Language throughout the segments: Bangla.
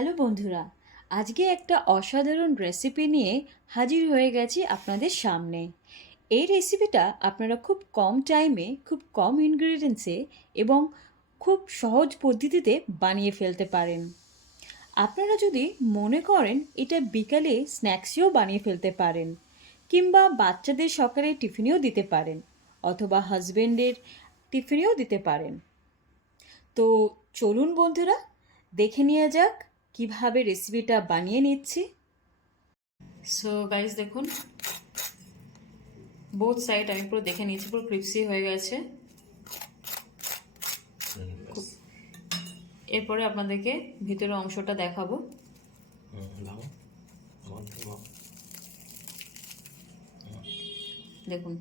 হ্যালো বন্ধুরা, আজকে একটা অসাধারণ রেসিপি নিয়ে হাজির হয়ে গেছি আপনাদের সামনে। এই রেসিপিটা আপনারা খুব কম টাইমে, খুব কম ইনগ্রিডিয়েন্টসে এবং খুব সহজ পদ্ধতিতে বানিয়ে ফেলতে পারেন। আপনারা যদি মনে করেন এটা বিকালে স্ন্যাক্সেও বানিয়ে ফেলতে পারেন, কিংবা বাচ্চাদের সকালে টিফিনেও দিতে পারেন, অথবা হাজবেন্ডের টিফিনেও দিতে পারেন। তো চলুন বন্ধুরা, দেখে নেওয়া যাক কিভাবে রেসিপিটা বানিয়ে নিচ্ছি। সো গাইস, দেখুন বোথ সাইড আমি পুরো দেখে নিয়েছি, পুরো ক্রিপসি হয়ে গেছে। এরপরে আপনাদেরকে ভিতরের অংশটা দেখাবো। দেখুন,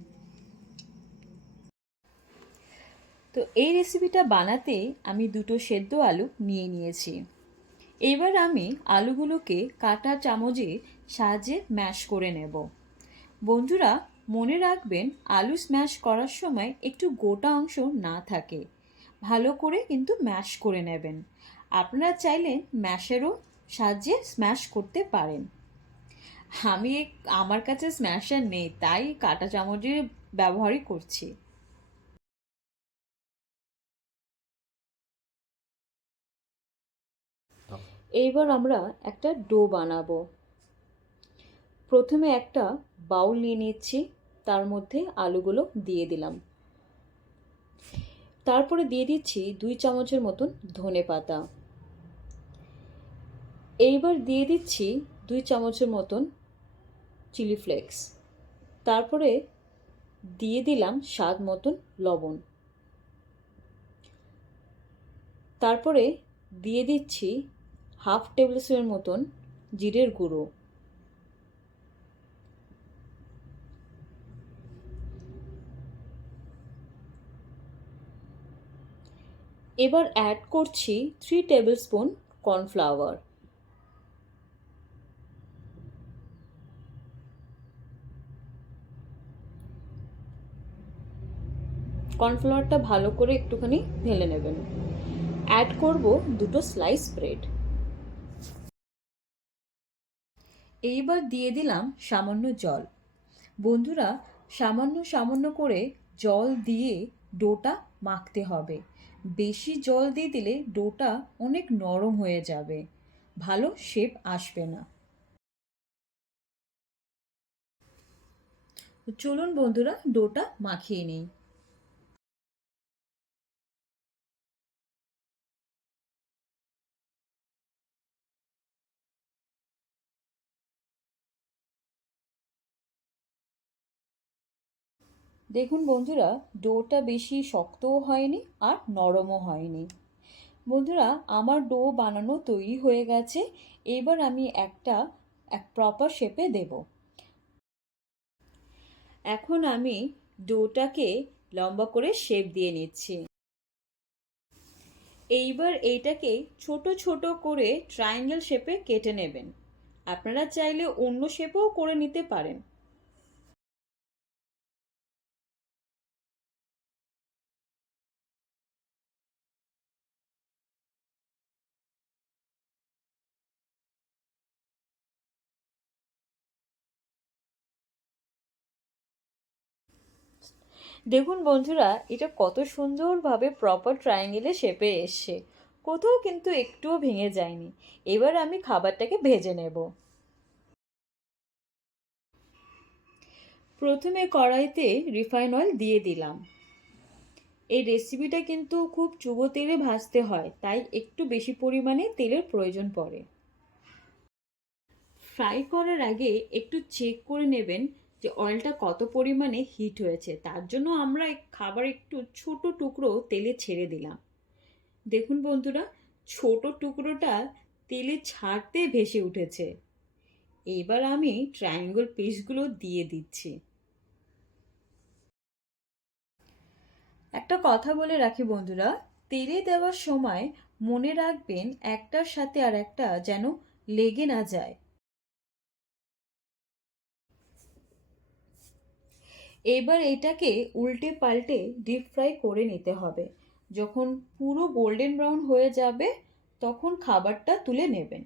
তো এই রেসিপিটা বানাতে আমি দুটো সেদ্ধ আলু নিয়ে নিয়েছি। এবার আমি আলুগুলোকে কাঁটা চামচের সাহায্যে ম্যাশ করে নেব। বন্ধুরা, মনে রাখবেন আলু স্ম্যাশ করার সময় একটু গোটা অংশ না থাকে, ভালো করে কিন্তু ম্যাশ করে নেবেন। আপনারা চাইলে ম্যাশেরও সাহায্যে স্ম্যাশ করতে পারেন। আমি আমার কাছে স্ম্যাশার নেই, তাই কাঁটা চামচের ব্যবহারই করছি। এইবার আমরা একটা ডো বানাবো। প্রথমে একটা বাউল নিয়ে নিচ্ছি, তার মধ্যে আলুগুলো দিয়ে দিলাম। তারপরে দিয়ে দিচ্ছি 2 চামচের মতন ধনেপাতা। এইবার দিয়ে দিচ্ছি 2 চামচের মতন চিলি ফ্লেক্স। তারপরে দিয়ে দিলাম স্বাদ মতন লবণ। তারপরে দিয়ে দিচ্ছি 1/2 টেবিল স্পুনের মতন জিরের গুঁড়ো। এবার অ্যাড করছি 3 টেবিল স্পুন কর্নফ্লাওয়ার। কর্নফ্লাওয়ারটা ভালো করে একটুখানি ঢেলে নেবেন। অ্যাড করব 2টো স্লাইস ব্রেড। এইবার দিয়ে দিলাম সামান্য জল। বন্ধুরা, সামান্য সামান্য করে জল দিয়ে ডোটা মাখতে হবে। বেশি জল দিয়ে দিলে ডোটা অনেক নরম হয়ে যাবে, ভালো শেপ আসবে না। চলুন বন্ধুরা, ডোটা মাখিয়ে নিই। দেখুন বন্ধুরা, ডোটা বেশি শক্তও হয়নি আর নরমও হয়নি। বন্ধুরা, আমার ডো বানানো তৈরি হয়ে গেছে। এবার আমি এক প্রপার শেপে দেব। এখন আমি ডোটাকে লম্বা করে শেপ দিয়ে নিচ্ছি। এইবার এইটাকে ছোট ছোট করে ট্রায়াঙ্গেল শেপে কেটে নেবেন। আপনারা চাইলে অন্য শেপেও করে নিতে পারেন। দেখুন বন্ধুরা, এটা কত সুন্দরভাবে প্রপার ট্রায়াঙ্গেলের শেপে এসছে, কোথাও কিন্তু একটুও ভেঙে যায়নি। এবার আমি খাবারটাকে ভেজে নেব। প্রথমে কড়াইতে রিফাইন অয়েল দিয়ে দিলাম। এই রেসিপিটা কিন্তু খুব চুবো তেলে ভাজতে হয়, তাই একটু বেশি পরিমাণে তেলের প্রয়োজন পড়ে। ফ্রাই করার আগে একটু চেক করে নেবেন যে অয়েলটা কত পরিমাণে হিট হয়েছে। তার জন্য আমরা খাবার একটু ছোট টুকরো তেলে ছেড়ে দিলাম। দেখুন বন্ধুরা, ছোট টুকরোটা তেলে ছাড়তে ভেসে উঠেছে। এবার আমি ট্রায়াঙ্গল পিসগুলো দিয়ে দিচ্ছি। একটা কথা বলে রাখি বন্ধুরা, তেলে দেওয়ার সময় মনে রাখবেন একটার সাথে আর একটা যেন লেগে না যায়। এবার এটাকে উল্টে পাল্টে ডিপ ফ্রাই করে নিতে হবে। যখন পুরো গোল্ডেন ব্রাউন হয়ে যাবে তখন খাবারটা তুলে নেবেন।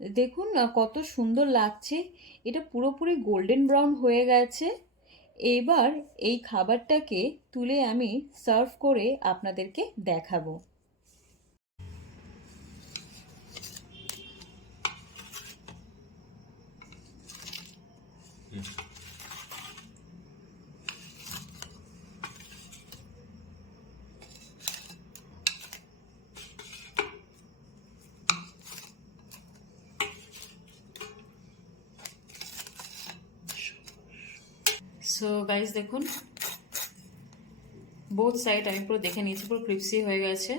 দেখুন কত সুন্দর লাগছে, এটা পুরোপুরি গোল্ডেন ব্রাউন হয়ে গেছে। এবার এই খাবারটাকে তুলে আমি সার্ভ করে আপনাদেরকে দেখাবো। সো গাইস দেখুন, বোথ সাইড আমি পুরো দেখে নিয়েছি, পুরো ক্রিপসি হয়ে গেছে।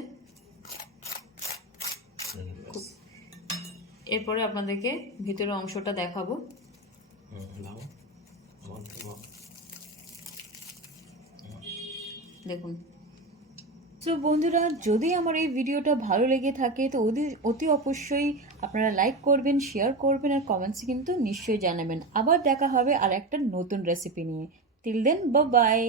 এরপরে আপনাদেরকে ভিতরের অংশটা দেখাবো। দেখুন। তো বন্ধুরা, যদি আমার এই ভিডিওটা ভালো লেগে থাকে তো অতি অবশ্যই আপনারা লাইক করবেন, শেয়ার করবেন আর কমেন্টসে কিন্তু নিশ্চয়ই জানাবেন। আবার দেখা হবে আর একটা নতুন রেসিপি নিয়ে। Till then, bye by.